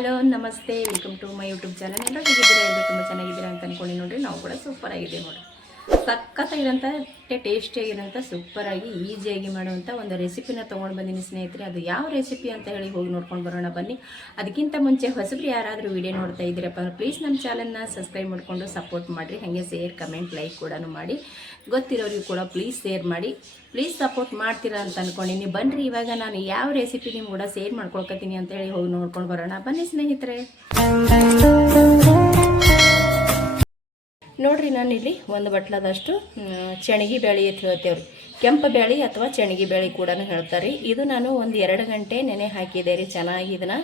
Hello ನಮಸ್ತೆ, welcome to my YouTube channel. ಎಲ್ಲ ಹೇಗಿದ್ದೀರಾ? ಎಲ್ಲರೂ ತುಂಬ ಚೆನ್ನಾಗಿದ್ದೀರಾ ಅಂತ ಅಂದ್ಕೊಂಡು ನೋಡಿರಿ. ನಾವು ಕೂಡ ಸೂಪರ್ ಆಗಿದ್ದೀವಿ ನೋಡಿ. ಸಖತ್ತಾಗಿರೋಂಥ ಟೇಸ್ಟಿಯಾಗಿರೋಂಥ ಸೂಪರಾಗಿ ಈಸಿಯಾಗಿ ಮಾಡುವಂಥ ಒಂದು ರೆಸಿಪಿನ ತೊಗೊಂಡು ಬಂದಿನಿ ಸ್ನೇಹಿತರೆ. ಅದು ಯಾವ ರೆಸಿಪಿ ಅಂತ ಹೇಳಿ ಹೋಗಿ ನೋಡ್ಕೊಂಡು ಬರೋಣ ಬನ್ನಿ. ಅದಕ್ಕಿಂತ ಮುಂಚೆ ಹೊಸಬ್ರು ಯಾರಾದರೂ ವಿಡಿಯೋ ನೋಡ್ತಾ ಇದ್ದೀರಪ್ಪ ಅಂದ್ರೆ ಪ್ಲೀಸ್ ನಮ್ಮ ಚಾನಲ್ನ ಸಬ್ಸ್ಕ್ರೈಬ್ ಮಾಡಿಕೊಂಡು ಸಪೋರ್ಟ್ ಮಾಡಿರಿ. ಹಾಗೆ ಶೇರ್, ಕಮೆಂಟ್, ಲೈಕ್ ಕೂಡ ಮಾಡಿ. ಗೊತ್ತಿರೋರಿಗೆ ಕೂಡ ಪ್ಲೀಸ್ ಶೇರ್ ಮಾಡಿ, ಪ್ಲೀಸ್ ಸಪೋರ್ಟ್ ಮಾಡ್ತೀರಾ ಅಂತ ಅಂದ್ಕೊಂಡಿನಿ. ಬನ್ನಿರಿ, ಇವಾಗ ನಾನು ಯಾವ ರೆಸಿಪಿ ನಿಮ್ಮ ಕೂಡ ಶೇರ್ ಮಾಡ್ಕೊಳ್ಕತ್ತೀನಿ ಅಂತ ಹೇಳಿ ಹೋಗಿ ನೋಡ್ಕೊಂಡು ಬರೋಣ ಬನ್ನಿ ಸ್ನೇಹಿತರೆ. ನೋಡ್ರಿ, ನಾನಿಲ್ಲಿ ಒಂದು ಬಟ್ಲದಷ್ಟು ಚಣಿಗೆ ಬೇಳೆ ಅಂತ ಹೇಳ್ತೇವ್ರಿ. ಕೆಂಪು ಬೇಳೆ ಅಥವಾ ಚಣಿಗೆ ಬೇಳೆ ಕೂಡ ಹೇಳ್ತಾರೆ. ಇದು ನಾನು ಒಂದು 2 ಗಂಟೆ ನೆನೆ ಹಾಕಿದೆ ರೀ. ಚೆನ್ನಾಗಿ ಇದನ್ನು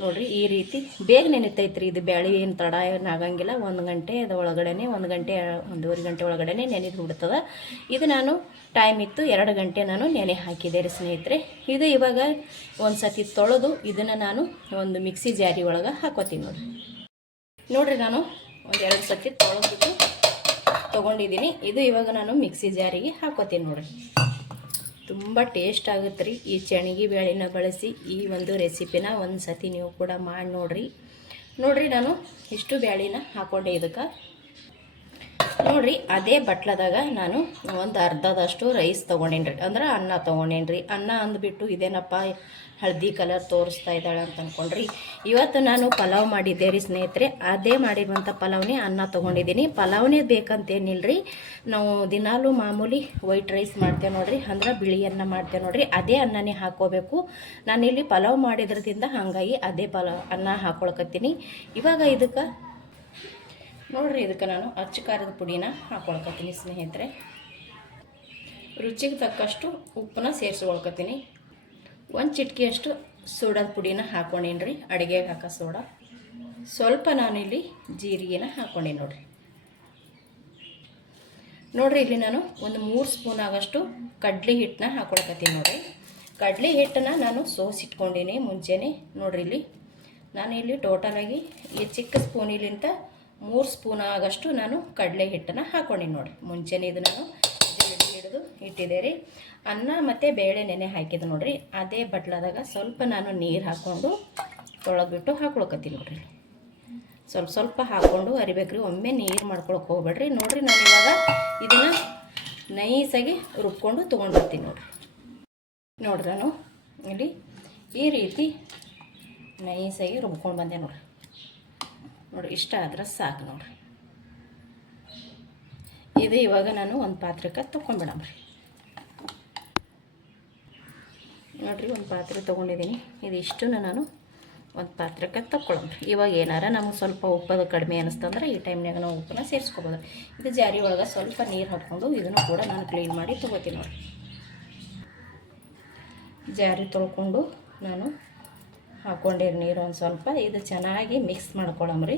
ನೋಡಿರಿ, ಈ ರೀತಿ ಬೇಗ ನೆನೆತೈತ್ರಿ. ಇದು ಬೇಳೆ ಏನು ತಡ ಏನಾಗಂಗಿಲ್ಲ. 1 ಗಂಟೆ ಒಳಗಡೆ, 1 ಗಂಟೆ 1.5 ಗಂಟೆ ಒಳಗಡೆ ನೆನೆದು ಬಿಡ್ತದೆ. ಇದು ನಾನು ಟೈಮ್ ಇತ್ತು 2 ಗಂಟೆ ನಾನು ನೆನೆ ಹಾಕಿದೆ ರೀ ಸ್ನೇಹಿತರೆ. ಇದು ಇವಾಗ ಒಂದು ಸತಿ ತೊಳೆದು ಇದನ್ನು ನಾನು ಒಂದು ಮಿಕ್ಸಿ ಜಾರಿ ಒಳಗೆ ಹಾಕೋತೀನಿ ನೋಡಿರಿ. ನಾನು ಒಂದು 2 ಸತಿ ತೊಳೆದ್ಬಿಟ್ಟು ತೊಗೊಂಡಿದ್ದೀನಿ. ಇದು ಇವಾಗ ನಾನು ಮಿಕ್ಸಿ ಜಾರಿಗೆ ಹಾಕೋತೀನಿ ನೋಡಿರಿ. ತುಂಬ ಟೇಸ್ಟ್ ಆಗುತ್ತೆ ರೀ. ಈ ಚಣಿಗೆ ಬೇಳೆನ ಬಳಸಿ ಈ ಒಂದು ರೆಸಿಪಿನ ಒಂದು ಸತಿ ನೀವು ಕೂಡ ಮಾಡಿ ನೋಡಿರಿ. ನಾನು ಇಷ್ಟು ಬೇಳೆನ ಹಾಕ್ಕೊಂಡೆ ಇದಕ್ಕೆ. ನೋಡಿರಿ, ಅದೇ ಬಟ್ಲದಾಗ ನಾನು ಒಂದು ಅರ್ಧದಷ್ಟು ರೈಸ್ ತೊಗೊಂಡೇನ್ರಿ, ಅಂದ್ರೆ ಅನ್ನ ತೊಗೊಂಡೇನ್ರಿ. ಅನ್ನ ಅಂದ್ಬಿಟ್ಟು ಇದೇನಪ್ಪ ಹಳದಿ ಕಲರ್ ತೋರಿಸ್ತಾ ಇದ್ದಾಳೆ ಅಂತ ಅಂದ್ಕೊಂಡ್ರಿ. ಇವತ್ತು ನಾನು ಪಲಾವ್ ಮಾಡಿದ್ದೆ ರೀ ಸ್ನೇಹಿತರೆ. ಅದೇ ಮಾಡಿರುವಂಥ ಪಲಾವ್ನೇ ಅನ್ನ ತೊಗೊಂಡಿದ್ದೀನಿ. ಪಲಾವ್ನೇ ಬೇಕಂತೇನಿಲ್ಲರಿ. ನಾವು ದಿನಾಲೂ ಮಾಮೂಲಿ ವೈಟ್ ರೈಸ್ ಮಾಡ್ತೇವೆ ನೋಡಿರಿ, ಅಂದ್ರೆ ಬಿಳಿ ಅನ್ನ ಮಾಡ್ತೇವೆ ನೋಡಿರಿ. ಅದೇ ಅನ್ನನೇ ಹಾಕ್ಕೋಬೇಕು. ನಾನಿಲ್ಲಿ ಪಲಾವ್ ಮಾಡಿದ್ರದಿಂದ ಹಾಗಾಗಿ ಅದೇ ಅನ್ನ ಹಾಕ್ಕೊಳ್ಕತ್ತೀನಿ. ಇವಾಗ ಇದಕ್ಕೆ ನೋಡಿರಿ, ಇದಕ್ಕೆ ನಾನು ಅಚ್ಚ ಖಾರದ ಪುಡಿನ ಹಾಕ್ಕೊಳ್ಕತ್ತೀನಿ ಸ್ನೇಹಿತರೆ. ರುಚಿಗೆ ತಕ್ಕಷ್ಟು ಉಪ್ಪನ್ನ ಸೇರಿಸ್ಕೊಳ್ಕತ್ತೀನಿ. 1 ಚಿಟಿಕೆಯಷ್ಟು ಸೋಡಾದ ಪುಡಿನ ಹಾಕ್ಕೊಂಡೇನ್ರಿ, ಅಡುಗೆಗೆ ಹಾಕೋ ಸೋಡಾ. ಸ್ವಲ್ಪ ನಾನಿಲ್ಲಿ ಜೀರಿಗೆನ ಹಾಕ್ಕೊಂಡೇನಿ ನೋಡಿರಿ. ಇಲ್ಲಿ ನಾನು ಒಂದು 3 ಸ್ಪೂನ್ ಆಗಷ್ಟು ಕಡಲೆ ಹಿಟ್ಟನ್ನ ಹಾಕ್ಕೊಳ್ಕತ್ತೀನಿ ನೋಡಿರಿ. ಕಡಲೆ ಹಿಟ್ಟನ್ನ ನಾನು ಸೋಸಿಟ್ಕೊಂಡೀನಿ ಮುಂಚೆನೇ ನೋಡಿರಿ. ಇಲ್ಲಿ ನಾನಿಲ್ಲಿ ಟೋಟಲಾಗಿ ಈ ಚಿಕ್ಕ ಸ್ಪೂನಿಲಿಂತ 3 ಸ್ಪೂನ್ ಆಗಷ್ಟು ನಾನು ಕಡಲೆ ಹಿಟ್ಟನ್ನು ಹಾಕ್ಕೊಂಡೀನಿ ನೋಡಿರಿ. ಮುಂಚೆನೇ ಇದು ನಾನು ಹಿಡಿದು ಇಟ್ಟಿದೆ ರೀ. ಅನ್ನ ಮತ್ತು ಬೇಳೆ ನೆನೆ ಹಾಕಿದ್ದು ನೋಡಿರಿ. ಅದೇ ಬಟ್ಲದಾಗ ಸ್ವಲ್ಪ ನಾನು ನೀರು ಹಾಕ್ಕೊಂಡು ತೊಳೆದ್ಬಿಟ್ಟು ಹಾಕ್ಕೊಳ್ಕತ್ತೀನಿ ನೋಡಿರಿ. ಸ್ವಲ್ಪ ಹಾಕ್ಕೊಂಡು ಅರಿಬೇಕ್ರಿ. ಒಮ್ಮೆ ನೀರು ಮಾಡ್ಕೊಳಕ್ಕೆ ಹೋಗ್ಬೇಡ್ರಿ. ನೋಡಿರಿ, ನಾನು ಇವಾಗ ಇದನ್ನು ನೈಸಾಗಿ ರುಬ್ಕೊಂಡು ತೊಗೊಂಡಿರ್ತೀನಿ ನೋಡಿರಿ. ನಾನು ಇಲ್ಲಿ ಈ ರೀತಿ ನೈಸಾಗಿ ರುಬ್ಕೊಂಡು ಬಂದೆ ನೋಡಿರಿ. ಇಷ್ಟ ಆದ್ರೆ ಸಾಕು ನೋಡಿರಿ. ಇದು ಇವಾಗ ನಾನು ಒಂದು ಪಾತ್ರಕ್ಕೆ ತೊಗೊಂಡ್ಬಿಡಮ್ರಿ ನೋಡಿರಿ. ಒಂದು ಪಾತ್ರೆ ತೊಗೊಂಡಿದ್ದೀನಿ. ಇದು ಇಷ್ಟನ್ನು ನಾನು ಒಂದು ಪಾತ್ರಕ್ಕೆ ತಗೊಳ್ಳಮ್ರಿ. ಇವಾಗ ಏನಾರ ನಮಗೆ ಸ್ವಲ್ಪ ಉಪ್ಪದು ಕಡಿಮೆ ಅನ್ನಿಸ್ತಂದ್ರೆ ಈ ಟೈಮ್ನಾಗ ನಾವು ಉಪ್ಪನ್ನ ಸೇರಿಸ್ಕೊಬೋದು. ಇದು ಜಾರಿ ಒಳಗೆ ಸ್ವಲ್ಪ ನೀರು ಹಾಕ್ಕೊಂಡು ಇದನ್ನು ಕೂಡ ನಾನು ಕ್ಲೀನ್ ಮಾಡಿ ತೊಗೋತೀನಿ ನೋಡಿರಿ. ಜಾರಿ ತೊಳ್ಕೊಂಡು ನಾನು ಹಾಕ್ಕೊಂಡಿರಿ ನೀರು ಒಂದು ಸ್ವಲ್ಪ. ಇದು ಚೆನ್ನಾಗಿ ಮಿಕ್ಸ್ ಮಾಡ್ಕೊಳಮ್ರಿ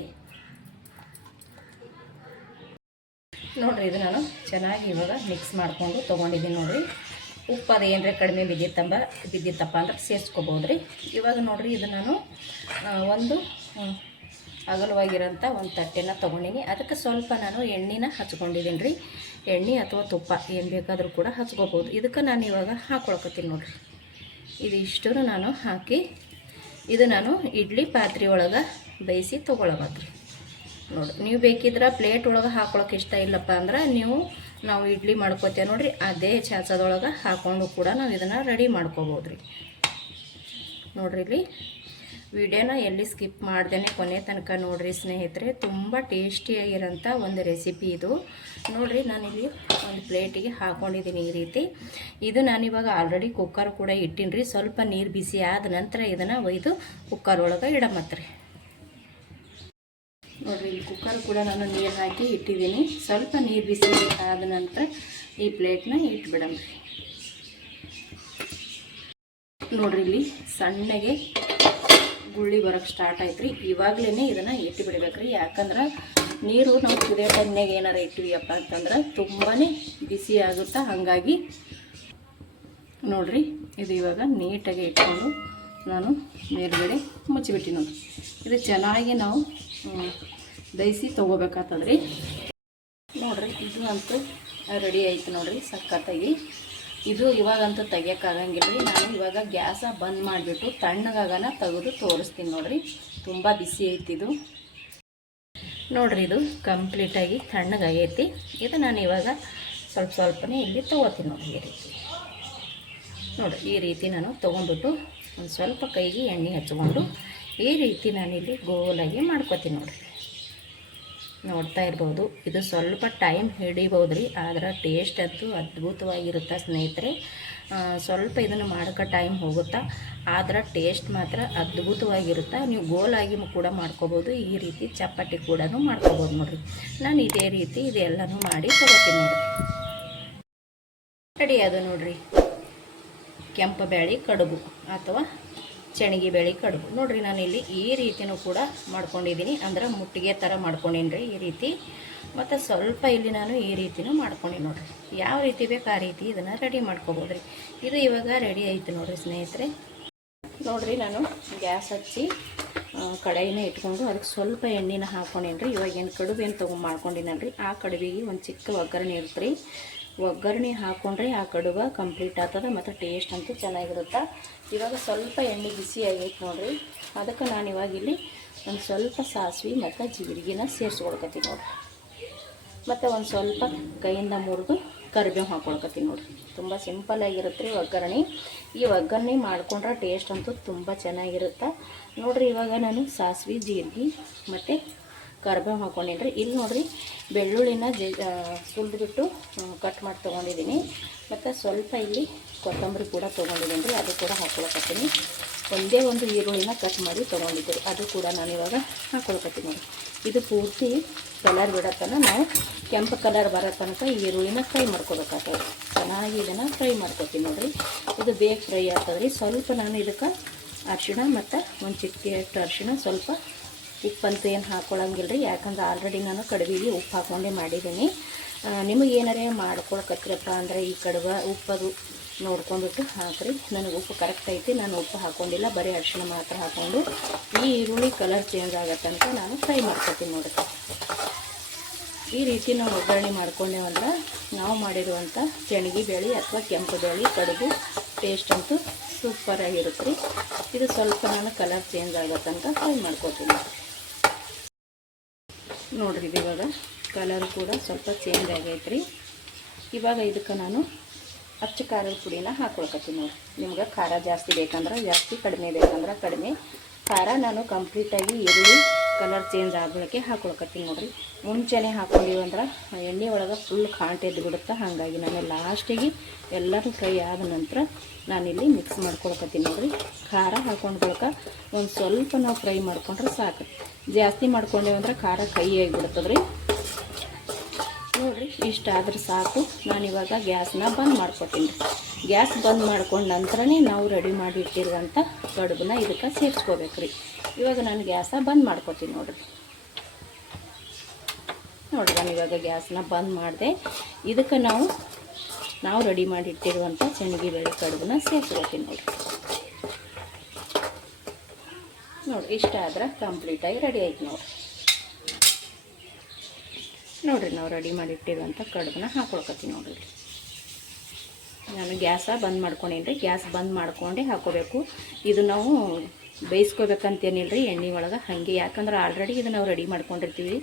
ನೋಡಿರಿ. ಇದು ನಾನು ಚೆನ್ನಾಗಿ ಇವಾಗ ಮಿಕ್ಸ್ ಮಾಡಿಕೊಂಡು ತೊಗೊಂಡಿದ್ದೀನಿ ನೋಡಿರಿ. ಉಪ್ಪು ಅದು ಏನರ ಕಡಿಮೆ ಬಿದ್ದಿತ್ತಪ್ಪ ಅಂದ್ರೆ ಸೇರಿಸ್ಕೋಬೋದು ರೀ. ಇವಾಗ ನೋಡಿರಿ, ಇದು ನಾನು ಒಂದು ಅಗಲವಾಗಿರೋಂಥ ಒಂದು ತಟ್ಟೆನ ತೊಗೊಂಡಿನಿ. ಅದಕ್ಕೆ ಸ್ವಲ್ಪ ನಾನು ಎಣ್ಣೆನ ಹಚ್ಕೊಂಡಿದ್ದೀನಿ ರೀ. ಎಣ್ಣೆ ಅಥವಾ ತುಪ್ಪ ಏನು ಬೇಕಾದರೂ ಕೂಡ ಹಚ್ಕೋಬೋದು. ಇದಕ್ಕೆ ನಾನು ಇವಾಗ ಹಾಕ್ಕೊಳ್ಕತ್ತೀನಿ ನೋಡಿರಿ. ಇದು ಇಷ್ಟು ನಾನು ಹಾಕಿ ಇದು ನಾನು ಇಡ್ಲಿ ಪಾತ್ರೆ ಒಳಗೆ ಬೇಯಿಸಿ ತೊಗೊಳಕತ್ರಿ ನೋಡಿರಿ. ನೀವು ಬೇಕಿದ್ರೆ ಪ್ಲೇಟ್ ಒಳಗೆ ಹಾಕ್ಕೊಳಕ್ಕೆ ಇಷ್ಟ ಇಲ್ಲಪ್ಪ ಅಂದ್ರೆ ನಾವು ಇಡ್ಲಿ ಮಾಡ್ಕೋತೇವೆ ನೋಡಿರಿ, ಅದೇ ಚಾಚದೊಳಗೆ ಹಾಕ್ಕೊಂಡು ಕೂಡ ನಾವು ಇದನ್ನು ರೆಡಿ ಮಾಡ್ಕೋಬೋದು ರೀ ನೋಡಿರಿ. ಇಲ್ಲಿ ವಿಡಿಯೋನ ಎಲ್ಲಿ ಸ್ಕಿಪ್ ಮಾಡ್ದೇನೆ ಕೊನೆ ತನಕ ನೋಡಿರಿ ಸ್ನೇಹಿತರೆ. ತುಂಬ ಟೇಸ್ಟಿಯಾಗಿರೋಂಥ ಒಂದು ರೆಸಿಪಿ ಇದು ನೋಡಿರಿ. ನಾನಿಲ್ಲಿ ಒಂದು ಪ್ಲೇಟಿಗೆ ಹಾಕ್ಕೊಂಡಿದ್ದೀನಿ ಈ ರೀತಿ. ಇದು ನಾನಿವಾಗ ಆಲ್ರೆಡಿ ಕುಕ್ಕರ್ ಕೂಡ ಇಟ್ಟೀನಿ ರೀ. ಸ್ವಲ್ಪ ನೀರು ಬಿಸಿ ಆದ ನಂತರ ಇದನ್ನು ಒಯ್ದು ಕುಕ್ಕರ್ ಒಳಗೆ ಇಡಮತ್ರಿ ನೋಡಿರಿ. ಇಲ್ಲಿ ಕುಕ್ಕರ್ ಕೂಡ ನಾನು ನೀರು ಹಾಕಿ ಇಟ್ಟಿದ್ದೀನಿ. ಸ್ವಲ್ಪ ನೀರು ಬಿಸಿ ಆದ ನಂತರ ಈ ಪ್ಲೇಟ್ನ ಇಟ್ಬಿಡಮ್ರಿ ನೋಡಿರಿ. ಇಲ್ಲಿ ಸಣ್ಣಗೆ ಗುಳ್ಳಿ ಬರೋಕ್ಕೆ ಸ್ಟಾರ್ಟ್ ಆಯ್ತು ರೀ. ಇವಾಗಲೇ ಇದನ್ನು ಇಟ್ಟು ಬಿಡಬೇಕ್ರಿ. ಯಾಕಂದ್ರೆ ನೀರು ನಾವು ಕುದಿಯೋ ಟೈಮ್ನಾಗ ಏನಾರು ಇಟ್ಟಿವಿಯಪ್ಪ ಅಂತಂದ್ರೆ ತುಂಬಾ ಬಿಸಿ ಆಗುತ್ತೆ. ಹಾಗಾಗಿ ನೋಡಿರಿ, ಇದು ಇವಾಗ ನೀಟಾಗಿ ಇಟ್ಕೊಂಡು ನಾನು ಮೇಲ್ಗಡೆ ಮುಚ್ಚಿಬಿಟ್ಟು ನೋಡಿರಿ. ಇದು ಚೆನ್ನಾಗಿ ನಾವು ದಯಿಸಿ ತೊಗೋಬೇಕಾಗ್ತದ್ರಿ ನೋಡಿರಿ. ಇದು ಅಂತೂ ರೆಡಿ ಆಯಿತು ನೋಡಿರಿ. ಸಖತ್ತಾಗಿ ಇದು ಇವಾಗಂತೂ ತೆಗಿಯೋಕ್ಕಾಗಂಗಿಲ್ಲ ರೀ. ನಾನು ಇವಾಗ ಗ್ಯಾಸ ಬಂದ್ ಮಾಡಿಬಿಟ್ಟು ತಣ್ಣಗಾಗನ ತೆಗೆದು ತೋರಿಸ್ತೀನಿ ನೋಡಿರಿ. ತುಂಬ ಬಿಸಿ ಐತಿದು ನೋಡಿರಿ. ಇದು ಕಂಪ್ಲೀಟಾಗಿ ತಣ್ಣಗಾಗೈತಿ. ಇದು ನಾನು ಇವಾಗ ಸ್ವಲ್ಪನೇ ಇಲ್ಲಿ ತೊಗೋತೀನಿ ನೋಡಿರಿ. ಈ ರೀತಿ ನೋಡಿರಿ, ಈ ರೀತಿ ನಾನು ತೊಗೊಂಡ್ಬಿಟ್ಟು ಒಂದು ಸ್ವಲ್ಪ ಕೈಗೆ ಎಣ್ಣೆ ಹಚ್ಕೊಂಡು ಈ ರೀತಿ ನಾನಿಲ್ಲಿ ಗೋಲಾಗಿ ಮಾಡ್ಕೊತೀನಿ ನೋಡಿರಿ. ನೋಡ್ತಾ ಇರ್ಬೋದು. ಇದು ಸ್ವಲ್ಪ ಟೈಮ್ ಹಿಡಿಬೋದು ರೀ, ಆದ್ರೆ ಟೇಸ್ಟ್ ಅಂತೂ ಅದ್ಭುತವಾಗಿರುತ್ತೆ ಸ್ನೇಹಿತರೆ. ಸ್ವಲ್ಪ ಇದನ್ನು ಮಾಡೋಕ್ಕೆ ಟೈಮ್ ಹೋಗುತ್ತಾ, ಆದ್ರೆ ಟೇಸ್ಟ್ ಮಾತ್ರ ಅದ್ಭುತವಾಗಿರುತ್ತೆ. ನೀವು ಗೋಲಾಗಿ ಕೂಡ ಮಾಡ್ಕೋಬೋದು, ಈ ರೀತಿ ಚಪಾತಿ ಕೂಡ ಮಾಡ್ಕೋಬೋದು ನೋಡಿರಿ. ನಾನು ಇದೇ ರೀತಿ ಇದೆಲ್ಲನೂ ಮಾಡಿ ತೊಗೋತೀನಿ ನೋಡಿರಿ. ರೆಡಿ ಅದು ನೋಡಿರಿ, ಕೆಂಪು ಬೇಳೆ ಕಡುಬು ಅಥವಾ ಶೇಂಗಿ ಬೇಳೆ ಕಡುಬು ನೋಡಿರಿ. ನಾನಿಲ್ಲಿ ಈ ರೀತಿಯೂ ಕೂಡ ಮಾಡ್ಕೊಂಡಿದ್ದೀನಿ, ಅಂದ್ರೆ ಮುಟ್ಟಿಗೆ ಥರ ಮಾಡ್ಕೊಂಡೀನಿ ರೀ ಈ ರೀತಿ. ಮತ್ತು ಸ್ವಲ್ಪ ಇಲ್ಲಿ ನಾನು ಈ ರೀತಿಯೂ ಮಾಡ್ಕೊಂಡೀನಿ ನೋಡಿರಿ. ಯಾವ ರೀತಿ ಬೇಕು ಆ ರೀತಿ ಇದನ್ನು ರೆಡಿ ಮಾಡ್ಕೊಬೋದು ರೀ. ಇದು ಇವಾಗ ರೆಡಿ ಆಯಿತು ನೋಡಿರಿ ಸ್ನೇಹಿತರೆ. ನೋಡಿರಿ, ನಾನು ಗ್ಯಾಸ್ ಹಚ್ಚಿ ಕಡಾಯಿನ ಇಟ್ಕೊಂಡು ಅದಕ್ಕೆ ಸ್ವಲ್ಪ ಎಣ್ಣೆನ ಹಾಕ್ಕೊಂಡೇನಿ ರೀ. ಇವಾಗ ಏನು ಕಡುಬು ಏನು ತೊಗೊಂಡು ಮಾಡ್ಕೊಂಡಿನಲ್ರಿ, ಆ ಕಡುಬಿಗೆ ಒಂದು ಚಿಕ್ಕ ಒಗ್ಗರಣೆ ಇರುತ್ತೆ ರೀ. ಒಗ್ಗರಣೆ ಹಾಕ್ಕೊಂಡ್ರೆ ಆ ಕಡುಬ ಕಂಪ್ಲೀಟ್ ಆಗ್ತದೆ ಮತ್ತು ಟೇಸ್ಟ್ ಅಂತೂ ಚೆನ್ನಾಗಿರುತ್ತೆ. ಇವಾಗ ಸ್ವಲ್ಪ ಎಣ್ಣೆ ಬಿಸಿ ಆಗೈತೆ ನೋಡಿರಿ. ಅದಕ್ಕೆ ನಾನು ಇವಾಗ ಇಲ್ಲಿ ಒಂದು ಸ್ವಲ್ಪ ಸಾಸಿವೆ ಮತ್ತು ಜೀರಿಗೆನ ಸೇರಿಸ್ಕೊಳ್ಕತ್ತೀನಿ ನೋಡಿರಿ. ಮತ್ತು ಒಂದು ಸ್ವಲ್ಪ ಕೈಯಿಂದ ಮುರಿದು ಕರಿಬೇವು ಹಾಕ್ಕೊಳ್ಕತ್ತೀನಿ ನೋಡಿರಿ. ತುಂಬ ಸಿಂಪಲ್ಲಾಗಿರುತ್ತೆ ರೀ ಒಗ್ಗರಣೆ. ಈ ಒಗ್ಗರಣೆ ಮಾಡ್ಕೊಂಡ್ರೆ ಟೇಸ್ಟ್ ಅಂತೂ ತುಂಬ ಚೆನ್ನಾಗಿರುತ್ತೆ ನೋಡಿರಿ. ಇವಾಗ ನಾನು ಸಾಸಿವೆ ಜೀರಿಗೆ ಮತ್ತು ಕರಿಬೇವು ಹಾಕ್ಕೊಂಡೀನಿ ರೀ. ಇಲ್ಲಿ ನೋಡಿರಿ, ಬೆಳ್ಳುಳ್ಳಿನ ಸುಲಿದ್ಬಿಟ್ಟು ಕಟ್ ಮಾಡಿ ತೊಗೊಂಡಿದ್ದೀನಿ. ಮತ್ತು ಸ್ವಲ್ಪ ಇಲ್ಲಿ ಕೊತ್ತಂಬರಿ ಕೂಡ ತೊಗೊಂಡಿದ್ದೀನಿ ರೀ, ಅದು ಕೂಡ ಹಾಕ್ಕೊಳಕತ್ತೀನಿ. ಒಂದೇ ಒಂದು ಈರುಳ್ಳಿನ ಕಟ್ ಮಾಡಿ ತೊಗೊಂಡಿದ್ದೀರಿ, ಅದು ಕೂಡ ನಾನು ಇವಾಗ ಹಾಕ್ಕೊಳಕತ್ತೀನಿ ನೋಡಿ. ಇದು ಪೂರ್ತಿ ಕಲರ್ ಬಿಡೋತನ ನಾವು ಕೆಂಪು ಕಲರ್ ಬರೋ ತನಕ ಈರುಳ್ಳಿನ ಫ್ರೈ ಮಾಡ್ಕೋಬೇಕಾಗ್ತದೆ. ಚೆನ್ನಾಗಿ ಇದನ್ನು ಫ್ರೈ ಮಾಡ್ಕೊತೀನಿ ನೋಡಿರಿ. ಇದು ಬೇಗ ಫ್ರೈ ಆಗ್ತದೆ ರೀ. ಸ್ವಲ್ಪ ನಾನು ಇದಕ್ಕೆ ಅರಿಶಿಣ ಮತ್ತು ಒಂದು ಚಿಟಿಕೆ ಅರಿಶಿಣ, ಸ್ವಲ್ಪ ಉಪ್ಪಂತೂ ಏನು ಹಾಕ್ಕೊಳಂಗಿಲ್ಲ ರೀ, ಯಾಕಂದ್ರೆ ಆಲ್ರೆಡಿ ನಾನು ಕಡುಬಿಗೆ ಉಪ್ಪು ಹಾಕ್ಕೊಂಡೇ ಮಾಡಿದ್ದೀನಿ. ನಿಮಗೆ ಏನಾರೇ ಮಾಡ್ಕೊಳಕತ್ತಿರಪ್ಪ ಅಂದರೆ ಈ ಕಡುಬ ಉಪ್ಪದು ನೋಡ್ಕೊಂಡ್ಬಿಟ್ಟು ಹಾಕ್ರಿ. ನನಗೆ ಉಪ್ಪು ಕರೆಕ್ಟ್ ಐತಿ, ನಾನು ಉಪ್ಪು ಹಾಕ್ಕೊಂಡಿಲ್ಲ, ಬರೀ ಅರಿಶಿಣ ಮಾತ್ರ ಹಾಕ್ಕೊಂಡು ಈ ಈರುಳ್ಳಿ ಕಲರ್ ಚೇಂಜ್ ಆಗೋ ತನಕ ನಾನು ಫ್ರೈ ಮಾಡ್ಕೊತೀನಿ ನೋಡಿ. ಈ ರೀತಿ ನಾವು ಒಗ್ಗರಣೆ ಮಾಡ್ಕೊಂಡೇವಂದ್ರೆ ನಾವು ಮಾಡಿರುವಂಥ ಶೇಂಗಿ ಬೇಳೆ ಅಥವಾ ಕೆಂಪು ಬೇಳೆ ಕಡುಬು ಟೇಸ್ಟ್ ಅಂತೂ ಸೂಪರಾಗಿರುತ್ತೆ ರೀ. ಇದು ಸ್ವಲ್ಪ ನಾನು ಕಲರ್ ಚೇಂಜ್ ಆಗೋ ತನಕ ಫ್ರೈ ಮಾಡ್ಕೊತೀನಿ ನೋಡಿರಿ. ಇವಾಗ ಕಲರ್ ಕೂಡ ಸ್ವಲ್ಪ ಚೇಂಜ್ ಆಗೈತೆ ರೀ. ಇವಾಗ ಇದಕ್ಕೆ ನಾನು ಅಚ್ಚ ಖಾರದ ಪುಡಿನ ಹಾಕ್ಕೊಳ್ಕತ್ತೀನಿ ನೋಡಿ. ನಿಮ್ಗೆ ಖಾರ ಜಾಸ್ತಿ ಬೇಕಂದ್ರೆ ಜಾಸ್ತಿ, ಕಡಿಮೆ ಬೇಕಂದ್ರೆ ಕಡಿಮೆ. ಖಾರ ನಾನು ಕಂಪ್ಲೀಟಾಗಿ ಈರುಳ್ಳಿ ಕಲರ್ ಚೇಂಜ್ ಆಗಲಿಕ್ಕೆ ಹಾಕ್ಕೊಳ್ಕತ್ತೀನಿ ನೋಡಿರಿ. ಮುಂಚೆನೇ ಹಾಕ್ಕೊಂಡಿವಂದ್ರೆ ಎಣ್ಣೆ ಒಳಗೆ ಫುಲ್ ಕಾಂಟೆ ಎದ್ದು ಬಿಡುತ್ತೆ. ಹಾಗಾಗಿ ನಾನು ಲಾಸ್ಟಿಗೆ ಎಲ್ಲರೂ ಫ್ರೈ ಆದ ನಂತರ ನಾನಿಲ್ಲಿ ಮಿಕ್ಸ್ ಮಾಡ್ಕೊಳ್ಕತ್ತೀನಿ ನೋಡಿರಿ. ಖಾರ ಹಾಕ್ಕೊಂಡು ಬಳಿಕ ಒಂದು ಸ್ವಲ್ಪ ನಾವು ಫ್ರೈ ಮಾಡ್ಕೊಂಡ್ರೆ ಸಾಕು. ಜಾಸ್ತಿ ಮಾಡ್ಕೊಂಡೇವಂದ್ರೆ ಖಾರ ಕೈ ಆಗಿಬಿಡ್ತದೆ ರೀ ನೋಡಿರಿ. ಇಷ್ಟ ಆದ್ರೆ ಸಾಕು. ನಾನಿವಾಗ ಗ್ಯಾಸ್ನ ಬಂದ್ ಮಾಡ್ಕೊತೀನಿ ರೀ. ಗ್ಯಾಸ್ ಬಂದ್ ಮಾಡ್ಕೊಂಡು ನಂತರನೇ ನಾವು ರೆಡಿ ಮಾಡಿ ಇಟ್ಟಿರುವಂಥ ಕಡುಬನ್ನ ಇದಕ್ಕೆ ಸೇರಿಸ್ಕೋಬೇಕು ರೀ. ಇವಾಗ ನಾನು ಗ್ಯಾಸ ಬಂದ್ ಮಾಡ್ಕೊತೀನಿ ನೋಡಿರಿ. ನಾನು ಇವಾಗ ಗ್ಯಾಸ್ನ ಬಂದ್ ಮಾಡಿದೆ. ಇದಕ್ಕೆ ನಾವು ರೆಡಿ ಮಾಡಿ ಇಟ್ಟಿರುವಂಥ ಶೇಂಗಿ ಬೇಳೆ ಕಡುಬನ್ನ ಸೇರಿಸ್ಕೊತೀನಿ ನೋಡಿ. ಇಷ್ಟ ಆದ್ರೆ ಕಂಪ್ಲೀಟಾಗಿ ರೆಡಿ ಆಯ್ತು ನೋಡಿರಿ. ನಾವು ರೆಡಿ ಮಾಡಿ ಇಟ್ಟಿರುವಂಥ ಕಡುಬನ್ನ ಹಾಕ್ಕೊಳ್ಕತ್ತೀನಿ ನೋಡಿರಿ. ನಾನು ಗ್ಯಾಸ ಬಂದ್ ಮಾಡ್ಕೊಂಡೇನಿ ರೀ. ಗ್ಯಾಸ್ ಬಂದ್ ಮಾಡ್ಕೊಂಡೆ ಹಾಕ್ಕೋಬೇಕು. ಇದು ನಾವು ಬೇಯಿಸ್ಕೋಬೇಕಂತೇನಿಲ್ಲ ರೀ ಎಣ್ಣೆ ಒಳಗೆ ಹಾಗೆ, ಯಾಕಂದ್ರೆ ಆಲ್ರೆಡಿ ಇದು ನಾವು ರೆಡಿ ಮಾಡ್ಕೊಂಡಿರ್ತೀವಿ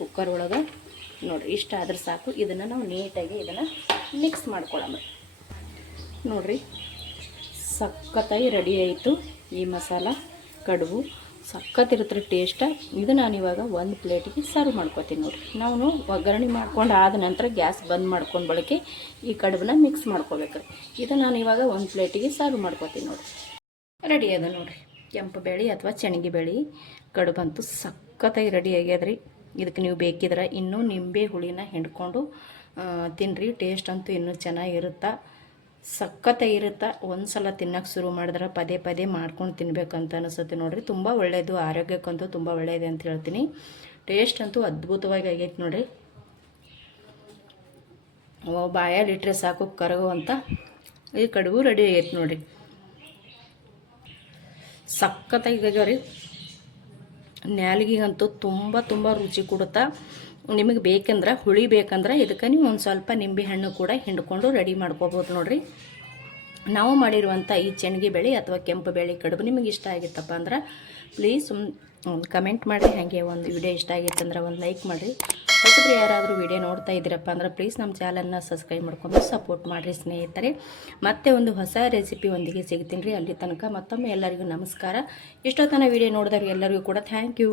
ಕುಕ್ಕರ್ ಒಳಗೆ ನೋಡಿರಿ. ಇಷ್ಟ ಆದ್ರೆ ಸಾಕು. ಇದನ್ನು ನಾವು ನೀಟಾಗಿ ಇದನ್ನು ಮಿಕ್ಸ್ ಮಾಡ್ಕೊಳ್ಳೋಣ ನೋಡಿರಿ. ಸಖತ್ತಾಗಿ ರೆಡಿ ಆಯಿತು ಈ ಮಸಾಲ ಕಡುಬು. ಸಖತ್ತಿರುತ್ತೆ ರೀ ಟೇಸ್ಟ. ಇದು ನಾನಿವಾಗ ಒಂದು ಪ್ಲೇಟಿಗೆ ಸರ್ವ್ ಮಾಡ್ಕೊತೀನಿ ನೋಡಿರಿ. ನಾವು ಒಗ್ಗರಣೆ ಮಾಡ್ಕೊಂಡು ಆದ ನಂತರ ಗ್ಯಾಸ್ ಬಂದ್ ಮಾಡ್ಕೊಂಡು ಬಳಕೆ ಈ ಕಡುಬನ್ನ ಮಿಕ್ಸ್ ಮಾಡ್ಕೋಬೇಕ್ರಿ. ಇದು ನಾನು ಇವಾಗ ಒಂದು ಪ್ಲೇಟಿಗೆ ಸರ್ವ್ ಮಾಡ್ಕೊತೀನಿ ನೋಡಿರಿ. ರೆಡಿ ಅದ ನೋಡಿರಿ, ಕೆಂಪು ಬೇಳೆ ಅಥವಾ ಶೇಂಗಿ ಬೇಳೆ ಕಡುಬಂತೂ ಸಖತ್ತಾಗಿ ರೆಡಿ ಆಗ್ಯದ್ರಿ. ಇದಕ್ಕೆ ನೀವು ಬೇಕಿದ್ರೆ ಇನ್ನೂ ನಿಂಬೆ ಹುಳಿನ ಹಿಂಡ್ಕೊಂಡು ತಿನ್ನಿರಿ. ಟೇಸ್ಟ್ ಅಂತೂ ಇನ್ನೂ ಚೆನ್ನಾಗಿರುತ್ತೆ, ಸಖತ್ತಾಗಿರುತ್ತೆ. ಒಂದು ಸಲ ತಿನ್ನೋಕೆ ಶುರು ಮಾಡಿದ್ರೆ ಪದೇ ಪದೇ ಮಾಡ್ಕೊಂಡು ತಿನ್ಬೇಕಂತ ಅನಿಸುತ್ತೆ ನೋಡಿರಿ. ತುಂಬ ಒಳ್ಳೆಯದು, ಆರೋಗ್ಯಕ್ಕಂತೂ ತುಂಬ ಒಳ್ಳೆಯದು ಅಂತ ಹೇಳ್ತೀನಿ. ಟೇಸ್ಟ್ ಅಂತೂ ಅದ್ಭುತವಾಗಿ ಆಗೈತೆ ನೋಡಿರಿ. ಬಾಯಲ್ಲಿಟ್ಟರೆ ಸಾಕು ಕರಗುವಂಥ ಈ ಕಡುಬು ರೆಡಿ ಆಗೈತೆ ನೋಡಿರಿ. ಸಖತ್ತಾಗಿ ರೀ. ನ್ಯಾಲಿಗೆಗಂತೂ ತುಂಬ ರುಚಿ ಕೊಡುತ್ತಾ. ನಿಮಗೆ ಬೇಕಂದ್ರೆ ಹುಳಿ ಬೇಕಂದ್ರೆ ಇದಕ್ಕೆ ನೀವು ಒಂದು ಸ್ವಲ್ಪ ನಿಂಬೆ ಹಣ್ಣು ಕೂಡ ಹಿಂಡ್ಕೊಂಡು ರೆಡಿ ಮಾಡ್ಕೋಬೋದು ನೋಡಿರಿ. ನಾವು ಮಾಡಿರುವಂಥ ಈ ಚೆಣಗಿ ಬೇಳೆ ಅಥವಾ ಕೆಂಪು ಬೇಳೆ ಕಡುಬು ನಿಮಗೆ ಇಷ್ಟ ಆಗಿತ್ತಪ್ಪ ಅಂದ್ರೆ ಪ್ಲೀಸ್ ಒಂದು ಕಮೆಂಟ್ ಮಾಡಿರಿ. ಹಾಗೆ ಒಂದು ವಿಡಿಯೋ ಇಷ್ಟ ಆಗಿತ್ತು ಅಂದ್ರೆ ಒಂದು ಲೈಕ್ ಮಾಡಿರಿ. ಹೊಸಬ್ರು ಯಾರಾದರೂ ವಿಡಿಯೋ ನೋಡ್ತಾ ಇದ್ದೀರಪ್ಪ ಅಂದ್ರೆ ಪ್ಲೀಸ್ ನಮ್ಮ ಚಾನಲ್ನ ಸಬ್ಸ್ಕ್ರೈಬ್ ಮಾಡ್ಕೊಂಡು ಸಪೋರ್ಟ್ ಮಾಡಿರಿ ಸ್ನೇಹಿತರೆ. ಮತ್ತೆ ಒಂದು ಹೊಸ ರೆಸಿಪಿ ಒಂದಿಗೆ ಸಿಗ್ತೀನಿ ರೀ. ಅಲ್ಲಿ ತನಕ ಮತ್ತೊಮ್ಮೆ ಎಲ್ಲರಿಗೂ ನಮಸ್ಕಾರ. ಇಷ್ಟೊತ್ತನ ವಿಡಿಯೋ ನೋಡಿದವ್ರಿಗೆ ಎಲ್ಲರಿಗೂ ಕೂಡ ಥ್ಯಾಂಕ್ ಯು.